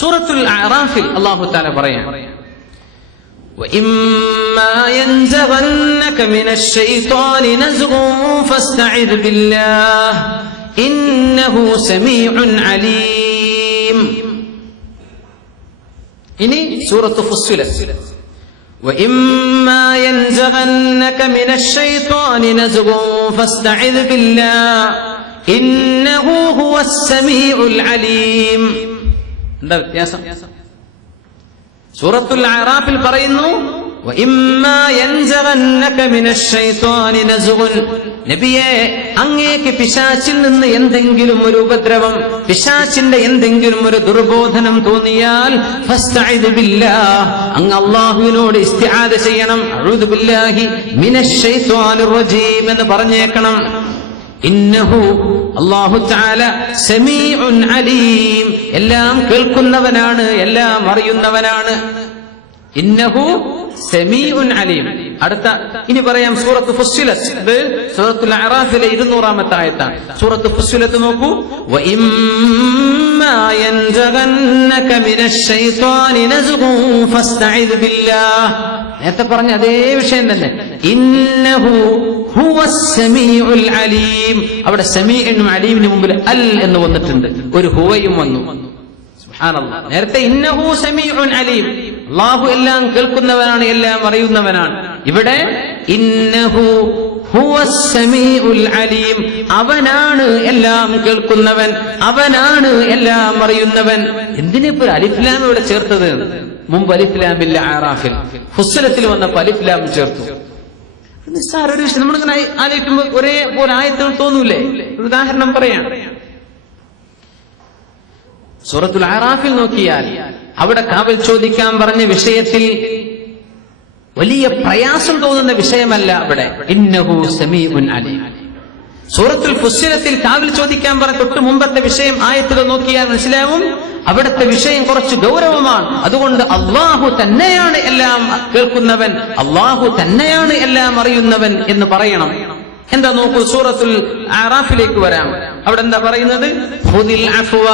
സൂറത്തുൽ അഅറാഫിൽ അല്ലാഹു തആല പറയാണ് وَإِمَّا يَنزَغَنَّكَ مِنَ الشَّيْطَانِ نَزْغٌ فَاسْتَعِذْ بِاللَّهِ إِنَّهُ سَمِيعٌ عَلِيمٌ. ഇനി സൂറത്തു ഫുസ്സിലത്ത് وَإِمَّا يَنزَغَنَّكَ مِنَ الشَّيْطَانِ نَزْغٌ فَاسْتَعِذْ بِاللَّهِ إِنَّهُ هُوَ السَّمِيعُ الْعَلِيمُ. എന്താ വ്യത്യാസം? സൂറത്തുൽ അഅറാഫിൽ പറയുന്നു വഇമ്മാ യൻസഗന്നക മിനശ്ശൈത്വാനി നസ്ഗുൻ, നബിയേ അങ്ങേക്ക് പിശാചിൽ നിന്ന് എന്തെങ്കിലും ഒരു ഉപദ്രവം, പിശാചിന്റെ എന്തെങ്കിലും ഒരു ദുർബോധനം തോന്നിയാൽ ഫസ്തഇദ് ബില്ലാഹ്, അങ്ങ് അല്ലാഹുവിനോട് ഇസ്തിആദ ചെയ്യണം. അഊദു ബില്ലാഹി മിനശ്ശൈത്വാനിർ റജീം എന്ന് പറഞ്ഞേക്കണം. ഇന്നഹു അല്ലാഹു തആല സമീഉൻ അലീം, എല്ലാം കേൾക്കുന്നവനാണ്, എല്ലാം അറിയുന്നവനാണ്. ഇന്നഹു സമീഉൻ അലീം. അടുത്ത ഇനി പറയാം സൂറത്ത് ഫുസ്സിലത്ത്, ഇത് സൂറത്തുൽ അഅറാഫിലെ 200-ാമത്തെ ആയത്താണ്. സൂറത്ത് ഫുസ്സിലത്ത് നോക്കൂ. വഇമ്മാ യൻസഗന്നക മിനശ്ശൈത്വാനി നസ്ഗുൻ ഫസ്തഇദ് ബില്ലാഹ്, നേരത്തെ പറഞ്ഞ അതേ വിഷയം തന്നെ. ഇന്നഹു ഹുവസ് സമീഉൽ അലീം, അവിടെ സമീഉൻ അലീമിന് മുമ്പിൽ അൽ എന്ന് വന്നിട്ടുണ്ട്, ഒരു ഹുവയും വന്നു. സുബ്ഹാനല്ലാഹ്. നേരത്തെ ഇന്നഹു സമീഉൻ അലീം, അല്ലാഹു എല്ലാം കേൾക്കുന്നവനാണ്, എല്ലാം അറിയുന്നവനാണ്. ഇവിടെ ഇന്നഹു ഹുവസ് സമീഉൽ അലീം, അവനാണ് എല്ലാം കേൾക്കുന്നവൻ, അവനാണ് എല്ലാം അറിയുന്നവൻ. എന്തിനിപ്പോ അലിഫ് ലാം ഇവിടെ ചേർത്തത്? മുമ്പ് അലിഫ് ലാം ഇല്ല അഅറാഫിൽ, ഫുസ്സിലത്തിൽ വന്നപ്പോൾ അലിഫ് ലാം ചേർത്തു. നിസ്സാര ഒരു വിഷയം, നമ്മളിങ്ങനെ ആലോചിക്കുമ്പോൾ ഒരേപോലെ ആയത്തുകൾ തോന്നൂലേ? ഒരു ഉദാഹരണം പറയാം. സൂറത്തുൽ അഅറാഫിൽ നോക്കിയാൽ അവിടെ കാവൽ ചോദിക്കാൻ പറഞ്ഞ വിഷയത്തിൽ വലിയ പ്രയാസം തോന്നുന്ന വിഷയമല്ല അവിടെ. ഇന്നഹു സമീഉൻ അലീം. സൂറത്തുൽ ഫുസ്സിലത്തിൽ കാവൽ ചോദിക്കാൻ പറഞ്ഞ തൊട്ട് മുമ്പത്തെ വിഷയം ആയത്തുകൾ നോക്കിയാൽ മനസ്സിലാവും, അവിടുത്തെ വിഷയം കുറച്ച് ഗൗരവമാണ്. അതുകൊണ്ട് അല്ലാഹു തന്നെയാണ് എല്ലാം കേൾക്കുന്നവൻ, അല്ലാഹു തന്നെയാണ് എല്ലാം അറിയുന്നവൻ എന്ന് പറയണം. എന്താ നോക്കൂ, സൂറത്തുൽ അഅറാഫിലേക്ക് വരാം. അവിടെ എന്താ പറയുന്നത്? ഖുദിൽ അഫ്വ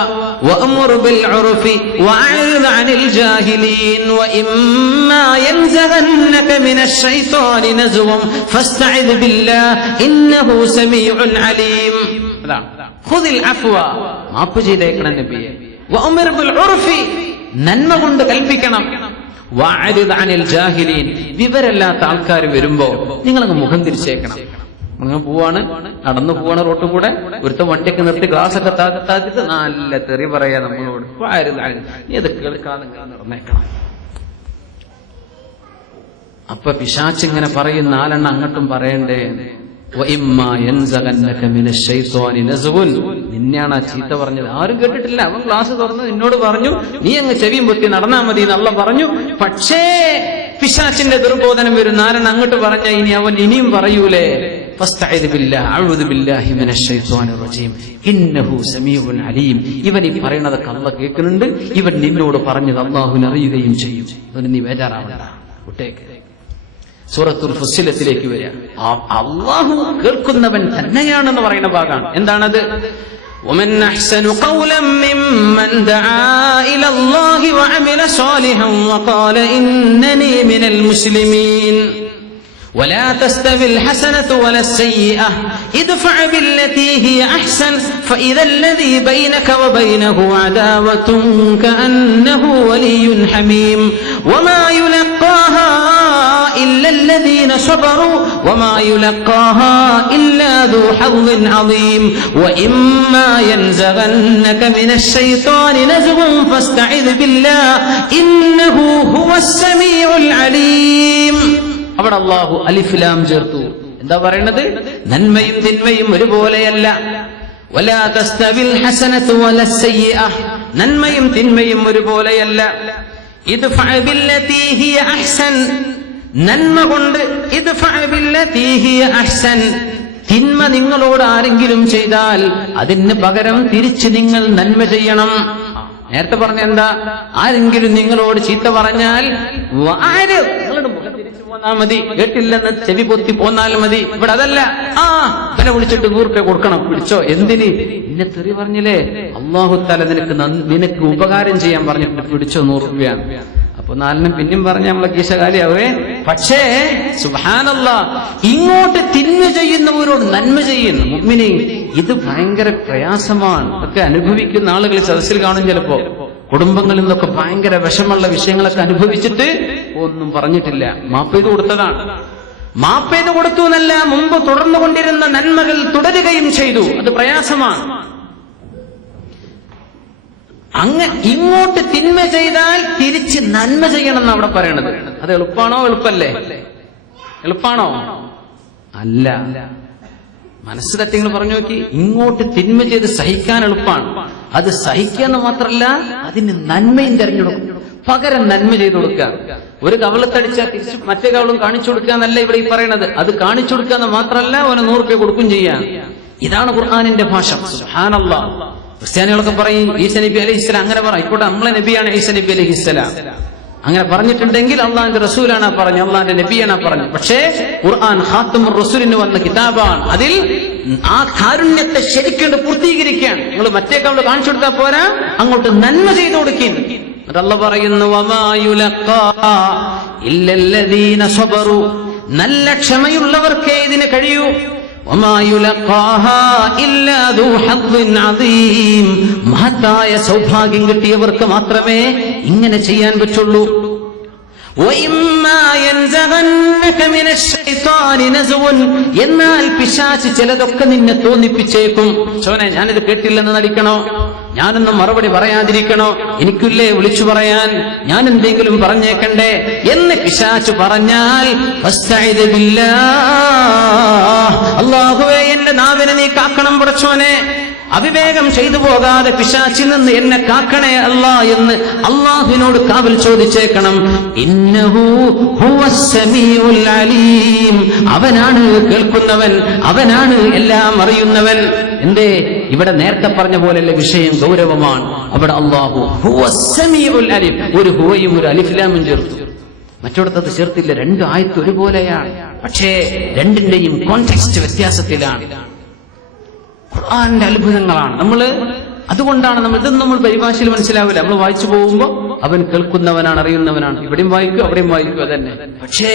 വഅ്മുർ ബിൽ ഉർഫി വഅഅ്രിദ് അനിൽ ജാഹിലീൻ വഇമ്മാ യൻസഗന്നക മിനശ് ശൈത്വാനി നസ്ഗുൻ ഫസ്തഇദ് ബില്ലാഹ് ഇന്നഹു സമീഉൻ അലീം. അതാ ഖുദിൽ അഫ്വ, മാപ്പ് ചെയ്തേക്കണം നബിയെ. വഅ്മുർ ബിൽ ഉർഫി, നന്മ കൊണ്ട് കൽപ്പിക്കണം. വഅഅ്രിദ് അനിൽ ജാഹിലീൻ, വിവരമില്ലാത്ത ആൾക്കാർ വരുമ്പോ നിങ്ങളങ്ങ് മുഖം തിരിച്ചേക്കണം. നിങ്ങൾ പോവാണ്, നടന്നു പോവാണ്, റോട്ടിൽ കൂടെ ഒരുത്ത വണ്ടിയൊക്കെ നിർത്തി ഗ്ലാസ് ഒക്കെ താത്തിട്ട് നല്ല തെറി പറയാ നമ്മളോട്. നീ അത് കേൾക്കാതെ നടന്നേക്കണം. അപ്പൊ പിശാചിങ്ങനെ പറയുന്ന ആളെണ്ണ അങ്ങോട്ടും പറയണ്ടേ. വഇമ്മാ യൻസഗന്നക മിനശ് ശൈത്വാനി നസ്ഗുൻ, നിന്നെയാണ് ആ ചീത്ത പറഞ്ഞത്. ആരും കേട്ടിട്ടില്ല. അവൻ ക്ലാസ് തുറന്ന് നിന്നോട് പറഞ്ഞു, നീ അങ്ങ് ചെവിയും പൊത്തി നടന്നാ മതി എന്ന് അല്ലാഹു പറഞ്ഞു. പക്ഷേ പിശാചിന്റെ ദുർബോധനം വരും. നാരായണൻ അങ്ങോട്ട് പറഞ്ഞ ഇനി അവൻ ഇനിയും പറയൂലേ. ഫസ്തഇദ് ബില്ലാഹ് അഊദു ബില്ലാഹി മിനശ് ശൈത്വാനിർ റജീം ഇന്നഹു സമീഉൻ അലീം. ഇവൻ ഈ പറയുന്നതൊക്കെ അല്ലാഹു കേൾക്കുന്നുണ്ട്. ഇവൻ നിന്നോട് പറഞ്ഞത് അല്ലാഹുവിനെ അറിയുകയും ചെയ്യും. അതിന് നീ ബേജാറാവണ്ട, വിട്ടേക്ക്. സൂറത്തുൽ ഫുസ്സിലത്തിലേക്ക് വരിക. അല്ലാഹു കേൾക്കുന്നവൻ തന്നെയാണെന്ന് പറയുന്ന ഭാഗമാണ്. എന്താണത്? ومن أحسن قولا ممن دعا إلى الله وعمل صالحا وقال إنني من المسلمين ولا تستوي الحسنة ولا السيئة ادفع بالتي هي أحسن فإذا الذي بينك وبينه عداوة كأنه ولي حميم وما يلقاها إلا الذين صبروا وما يلقاها إلا ذو حظ عظيم وإما ينزغنك من الشيطان نزغ فاستعذ بالله إنه هو السميع العليم. അവിടെ അല്ലാഹു അലിഫ് ലാം ചേർത്തു. എന്താ പറയുന്നത്? നന്മയും തിന്മയും ഒരുപോലെയല്ല. വലാ തസ്തവിൽ ഹസനതു വലസ് സയ്യിഅ, നന്മയും തിന്മയും ഒരുപോലെയല്ല. ഇദ്ഫഅ ബില്ലതി ഹിയ അഹ്സൻ, നന്മ കൊണ്ട് ഇദ്ഫഅ ബില്ലതി ഹിയ അഹ്സൻ, തിന്മ നിങ്ങളോട് ആരെങ്കിലും ചെയ്താൽ അതിന് പകരം തിരിച്ച് നിങ്ങൾ നന്മ ചെയ്യണം. നേരത്തെ പറഞ്ഞ എന്താ? ആരെങ്കിലും നിങ്ങളോട് ചീത്ത പറഞ്ഞാൽ നിങ്ങളുടെ മുഖം തിരിച്ചു പോകാൻ മതി, കേട്ടില്ലെന്ന് ചെവി പൊത്തി പോന്നാൽ മതി. ഇവിടെ അതല്ല. വില വിളിച്ചിട്ട് 100 രൂപ കൊടുക്കണം, പിടിച്ചോ. എന്തിന്? എന്നെ തെറി പറഞ്ഞില്ലേ, അല്ലാഹു തആല നിനക്ക് ഉപകാരം ചെയ്യാൻ പറഞ്ഞിട്ട് പിടിച്ചോ 100 രൂപയാണ്. അപ്പൊ 4 പിന്നെയും പറഞ്ഞ നമ്മളെ കീശകാലിയാവേ. പക്ഷേ സുബ്ഹാനല്ലാഹ്, ഇങ്ങോട്ട് തിന്മ ചെയ്യുന്നവരോട് നന്മ ചെയ്യുന്നു മുഅ്മിനീ, ഇത് ഭയങ്കര പ്രയാസമാണ്. ഒക്കെ അനുഭവിക്കുന്ന ആളുകൾ സദസ്സിൽ കാണും. ചിലപ്പോ കുടുംബങ്ങളിൽ നിന്നൊക്കെ ഭയങ്കര വിഷമുള്ള വിഷയങ്ങളൊക്കെ അനുഭവിച്ചിട്ട് ഒന്നും പറഞ്ഞിട്ടില്ല, മാപ്പ് ചെയ്ത് കൊടുത്തതാണ്. മാപ്പ് ചെയ്ത് കൊടുത്തു എന്നല്ല, മുമ്പ് തുടർന്നുകൊണ്ടിരുന്ന നന്മകൾ തുടരുകയും ചെയ്തു. അത് പ്രയാസമാണ്. ഇങ്ങോട്ട് തിന്മ ചെയ്താൽ തിരിച്ച് നന്മ ചെയ്യണം എന്നാണ് അവിടെ പറയണത്. അത് എളുപ്പാണോ? എളുപ്പല്ലേ? എളുപ്പാണോ? അല്ല. മനസ്സ് തട്ടിങ്ങൾ പറഞ്ഞു നോക്കി. ഇങ്ങോട്ട് തിന്മ ചെയ്ത് സഹിക്കാൻ എളുപ്പമാണ്. അത് സഹിക്കാന്ന് മാത്രമല്ല, അതിന് നന്മയും തെരഞ്ഞെടുക്കും. പകരം നന്മ ചെയ്തു കൊടുക്കുക. ഒരു കവളത്തടിച്ചാൽ തിരിച്ച് മറ്റേ കവളും കാണിച്ചു കൊടുക്കുക എന്നല്ല ഇവിടെ ഈ പറയണത്. അത് കാണിച്ചു കൊടുക്കുക എന്ന് മാത്രമല്ല, അവന് 100 രൂപ കൊടുക്കും ചെയ്യാം. ഇതാണ് ഖുർആനിന്റെ ഭാഷ. സുബ്ഹാനല്ലാഹ്. ക്രിസ്ത്യാനികളൊക്കെ പറയും ഈസ നബി അലൈഹിസ്സലാം അങ്ങനെ പറ. ആയിക്കോട്ടെ, നമ്മളെ നബിയാണ് ഈസ നബി അലൈഹിസ്സലാം. അങ്ങനെ പറഞ്ഞിട്ടുണ്ടെങ്കിൽ അള്ളാഹിന്റെ റസൂലാണ് പറഞ്ഞു, അള്ളാഹിന്റെ നബിയാണ് പറഞ്ഞു. പക്ഷേ ഖുർആൻ ഖാത്തമുർ റസൂലിന് വന്ന കിതാബാണ്. അതിൽ ആ കാരുണ്യത്തെ ശരിക്കും പൂർത്തീകരിക്കാൻ നിങ്ങൾ മറ്റേ കവള് കാണിച്ചു കൊടുത്താൽ പോരാ, അങ്ങോട്ട് നന്മ ചെയ്തു കൊടുക്കും. എന്നിട്ട് അള്ളാഹ് പറയുന്നു, വമാ യുലഖാ ഇല്ലല്ലദീന സബറു, നല്ല ക്ഷമയുള്ളവർക്കേ ഇതിന് കഴിയൂ. വമാ യുലഖാഹാ ഇല്ലാ ദൂ ഹദ്ദിൻ അദീം, മഹത്തായ സൗഭാഗ്യം കിട്ടിയവർക്ക് മാത്രമേ ഇങ്ങനെ ചെയ്യാൻ പറ്റുള്ളൂ. എന്നാൽ പിശാച് ചിലതൊക്കെ നിന്നെ തോന്നിപ്പിച്ചേക്കും. ചോനെ, ഞാനിത് കേട്ടില്ലെന്ന് നടിക്കണോ? ഞാനൊന്നും മറുപടി പറയാതിരിക്കണോ? എനിക്കില്ലേ വിളിച്ചു പറയാൻ? ഞാൻ എന്തെങ്കിലും പറഞ്ഞേക്കണ്ടേ എന്ന് പിശാച് പറഞ്ഞാൽ അല്ലാഹുവേ, എന്റെ നാവിനെ നീ കാക്കണം പടച്ചോനെ, അവിവേകം ചെയ്തു പോകാതെ പിശാചിൽ നിന്ന് എന്നെ കാക്കണേ അല്ലാ എന്ന് അള്ളാഹുവിനോട് കാവൽ ചോദിച്ചേക്കണം. ഇന്നഹു ഹുവസ് സമീഉൽ അലീം, അവനാണ് കേൾക്കുന്നവൻ, അവനാണ് എല്ലാം അറിയുന്നവൻ. എന്തേ? ഇവിടെ നേരത്തെ പറഞ്ഞ പോലെയുള്ള വിഷയം ഗൗരവമാണ്. അവിടെ അല്ലാഹു ഹുവസ് സമീഉൽ അലീം, ഒരു ഹുവയും ഒരു അലിഫ് ലാമും ചേർത്തു. മറ്റൊടത്തത് ചേർത്തില്ല. 2 ആയത്ത് ഒരുപോലെയാണ്, പക്ഷേ രണ്ടിന്റെയും കോണ്ടെക്സ്റ്റ് വ്യത്യാസത്തിലാണ്. ഖുർആന്റെ അത്ഭുതങ്ങളാണ്. അതുകൊണ്ടാണ് ഇതൊന്നും നമ്മൾ പരിഭാഷയിൽ മനസ്സിലാവില്ല. നമ്മൾ വായിച്ചു പോകുമ്പോ അവൻ കേൾക്കുന്നവനാണ്, അറിയുന്നവനാണ്. ഇവിടെയും വായിക്കും, അവിടെയും വായിക്കും, അതന്നെ. പക്ഷേ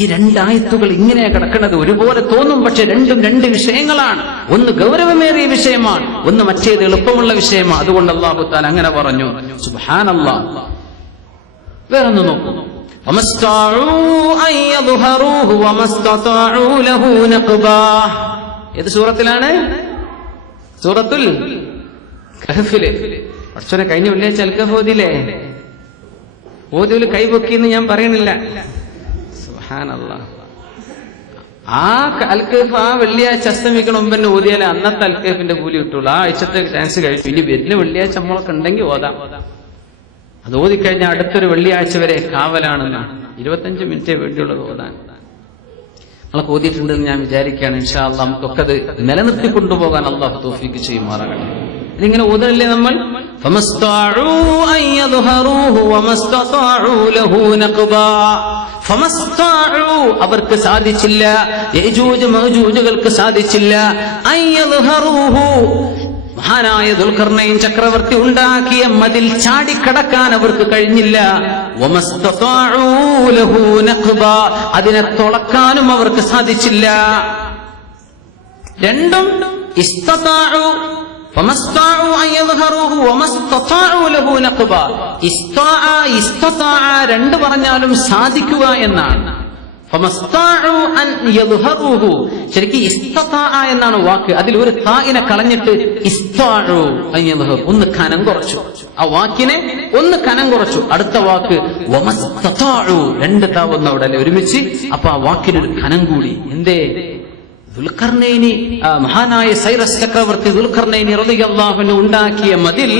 ഈ 2 ആയത്തുകൾ ഇങ്ങനെ കിടക്കുന്നത് ഒരുപോലെ തോന്നും. പക്ഷെ രണ്ടും 2 വിഷയങ്ങളാണ്. ഒന്ന് ഗൗരവമേറിയ വിഷയമാണ്, ഒന്ന് മറ്റേത് എളുപ്പമുള്ള വിഷയമാണ്. അതുകൊണ്ട് അല്ലാഹു തആല അങ്ങനെ പറഞ്ഞു. സുബ്ഹാനല്ലാഹ്. വേറൊന്ന് നോക്കൂ. ഏത് സൂറത്തിലാണ്? സൂറത്തുൽ കഹ്ഫില്. പഠിച്ചോനെ, കഴിഞ്ഞ വെള്ളിയാഴ്ച അൽക്കഹഫ് ഓതിയില്ലേ? ഓതിയിൽ കൈപൊക്കിയെന്ന് ഞാൻ പറയണില്ല. സുബ്ഹാനല്ലാഹ്. ആ അൽക്കഹഫ് ആ വെള്ളിയാഴ്ച അസ്തമിക്കണ മുമ്പന്നെ ഓതിയാലേ അന്നത്തെ അൽക്കഹഫിന്റെ കൂലി കിട്ടുള്ളൂ. ആ ആഴ്ചത്തെ ചാൻസ് കഴിച്ചു. ഇനി വരുന്ന വെള്ളിയാഴ്ച നമ്മളൊക്കെ ഉണ്ടെങ്കിൽ ഓതാം. അത് ഓതിക്കഴിഞ്ഞാൽ അടുത്തൊരു വെള്ളിയാഴ്ച വരെ കാവലാണെന്നാണ്. 25 മിനിറ്റേ വേണ്ടിയുള്ളത് ഓതാൻ. നമ്മളൊക്കെ ഓതിയിട്ടുണ്ടെന്ന് ഞാൻ വിചാരിക്കുകയാണ്. ഇൻഷാ അല്ലാഹ് നമുക്കൊക്കെ അത് നിലനിർത്തി കൊണ്ടുപോകാൻ അല്ലാഹു തൗഫീഖ് ചെയ്യുമാറാകട്ടെ. ഇതിങ്ങനെ ഓതല്ലേ നമ്മൾ? അവർക്ക് സാധിച്ചില്ല, യജൂജ് മഅജൂജുകൾക്ക് സാധിച്ചില്ല. മഹാനായ ദുൽഖർനൈൻ ചക്രവർത്തി ഉണ്ടാക്കിയ മതിൽ ചാടിക്കടക്കാൻ അവർക്ക് കഴിഞ്ഞില്ല. അതിനെ തുളക്കാനും അവർക്ക് സാധിച്ചില്ല. രണ്ടും രണ്ട് പറഞ്ഞാലും സാധിക്കുക എന്നാണ്. ശരിക്കും എന്നാണ് വാക്ക്. അതിൽ ഒരു താഇനെ കളഞ്ഞിട്ട് ഒന്ന് കനം കുറച്ചു. ആ വാക്കിനെ ഒന്ന് കനം കുറച്ചു. അടുത്ത വാക്ക് 2 താവുന്ന അവിടെ അല്ലെ ഒരുമിച്ച്. അപ്പൊ ആ വാക്കിനൊരു കനം കൂടി. എന്തേ? ദുൽഖർനൈനി, മഹാനായ സൈറസ് ചക്രവർത്തി ദുൽഖർനൈനി റളിയല്ലാഹു അൻഹു ഉണ്ടാക്കിയ മതിൽ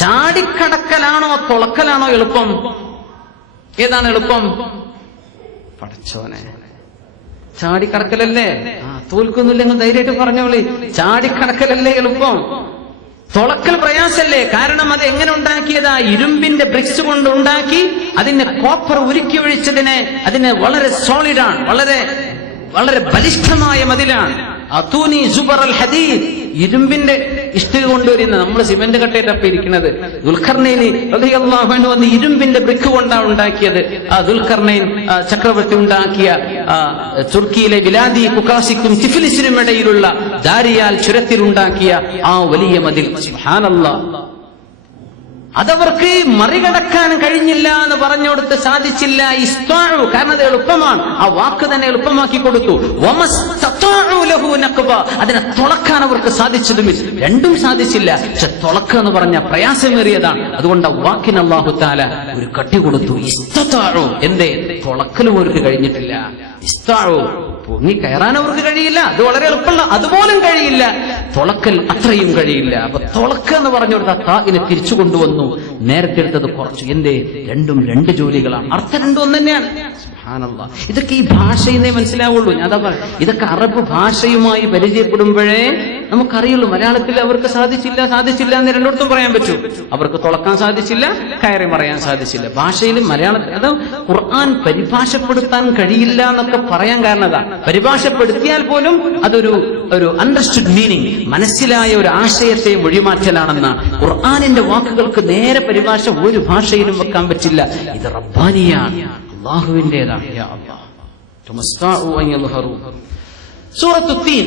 ചാടിക്കടക്കലാണോ തുളക്കലാണോ എളുപ്പം? ഏതാണ് എളുപ്പം? പടച്ചോനെ, ചാടിക്കടക്കലല്ലേ? തോൽക്കൊന്നുമില്ല, നിങ്ങൾ ധൈര്യമായിട്ട് പറഞ്ഞോളി. ചാടിക്കടക്കലല്ലേ എളുപ്പം? തുളക്കൽ പ്രയാസല്ലേ? കാരണം അത് എങ്ങനെ ഉണ്ടാക്കിയതാ? ഇരുമ്പിന്റെ ബ്രിക്സ് കൊണ്ട് ഉണ്ടാക്കി അതിന് കോപ്പർ ഉരുക്കി ഒഴിച്ചതിന് അതിന് വളരെ സോളിഡാണ്, വളരെ വളരെ ബലിഷ്ഠമായ മതിലാണ്. അതൂനി സുബറൽ ഹദീദ്, ഇരുമ്പിന്റെ ഇഷ്ടിക കൊണ്ടുവരുന്ന, നമ്മൾ സിമന്റ് കട്ടയിട്ടപ്പ ഇരിക്കുന്നത്. ദുൽഖർനൈൻ റളിയല്ലാഹു അൻഹു വന്ന് ഇരുമ്പിന്റെ ബ്രിക്ക് കൊണ്ടാണ് ഉണ്ടാക്കിയത്. ആ ദുൽഖർനൈൻ ചക്രവർത്തി ഉണ്ടാക്കിയ തുർക്കിയിലെ വിലാദി കുക്കാസിക്കും തിഫിലിസിനും ഇടയിലുള്ള ദാരിയാൽ ചുരത്തിലുണ്ടാക്കിയ ആ വലിയ മതിൽ, സുബ്ഹാനല്ലാഹ്, അതവർക്ക് മറികടക്കാൻ കഴിഞ്ഞില്ല എന്ന് പറഞ്ഞുകൊടുത്ത് സാധിച്ചില്ല. ഇസ്താഉ, കാരണം അത് എളുപ്പമാണ്, ആ വാക്ക് തന്നെ എളുപ്പമാക്കി കൊടുത്തു. വമസ്തതാഉ ലഹു നഖബ, അതിനെ തുളക്കാൻ അവർക്ക് സാധിച്ചതുമില്ല, രണ്ടും സാധിച്ചില്ല. പക്ഷെ തുളക്കുക എന്ന് പറഞ്ഞ പ്രയാസമേറിയതാണ്. അതുകൊണ്ട് ആ വാക്കിന് അല്ലാഹു തആല ഒരു കട്ടി കൊടുത്തു. ഇസ്തതാഉ, എന്തേ? തുളക്കലും അവർക്ക് കഴിഞ്ഞിട്ടില്ല. ഇസ്താഉ, പൊങ്ങി കയറാൻ അവർക്ക് കഴിയില്ല, അത് വളരെ എളുപ്പമുള്ള, അതുപോലും കഴിയില്ല. തുളക്കൽ അത്രയും കഴിയില്ല. അപ്പൊ തുളക്ക എന്ന് പറഞ്ഞുകൊടുത്ത താഇനെ തിരിച്ചു കൊണ്ടുവന്നു, നേരത്തെ എടുത്തത് കുറച്ചു. എന്തേ? രണ്ടും രണ്ട് ജോലികളാണ്, അർത്ഥം രണ്ടും ഒന്ന് തന്നെയാണ്. സുബ്ഹാനല്ലാഹ്, ഇതൊക്കെ ഈ ഭാഷയെന്നേ മനസ്സിലാവുള്ളൂ. ഞാൻ അതാ പറയാം, ഇതൊക്കെ അറബ് ഭാഷയുമായി പരിചയപ്പെടുമ്പോഴേ നമുക്കറിയുള്ളൂ. മലയാളത്തിൽ അവർക്ക് സാധിച്ചില്ല എന്ന് രണ്ടിടത്തും പറയാൻ പറ്റൂ. അവർക്ക് തുളക്കാൻ സാധിച്ചില്ല, കയറി മറയാൻ സാധിച്ചില്ല. ഭാഷയിലും മലയാളത്തിൽ അത് ഖുർആൻ പരിഭാഷപ്പെടുത്താൻ കഴിയില്ല എന്നൊക്കെ പറയാൻ കാരണം അതാ. പരിഭാഷപ്പെടുത്തിയാൽ പോലും അതൊരു അണ്ടർസ്റ്റുഡ് മീനിങ്, മനസ്സിലായ ഒരു ആശയത്തെ ഒഴിമാറ്റലാണെന്ന. ഖുർആനിന്റെ വാക്കുകൾക്ക് നേരെ പരിഭാഷ ഒരു ഭാഷയിലും വെക്കാൻ പറ്റില്ല. ഇത് റബ്ബാനിയാണ്, അല്ലാഹുവിന്റേതാണ്. യാ അല്ലാഹ്, തുമസ്താഉ അൻ യദ്ഹറു. സൂറത്തുൽ തീൻ.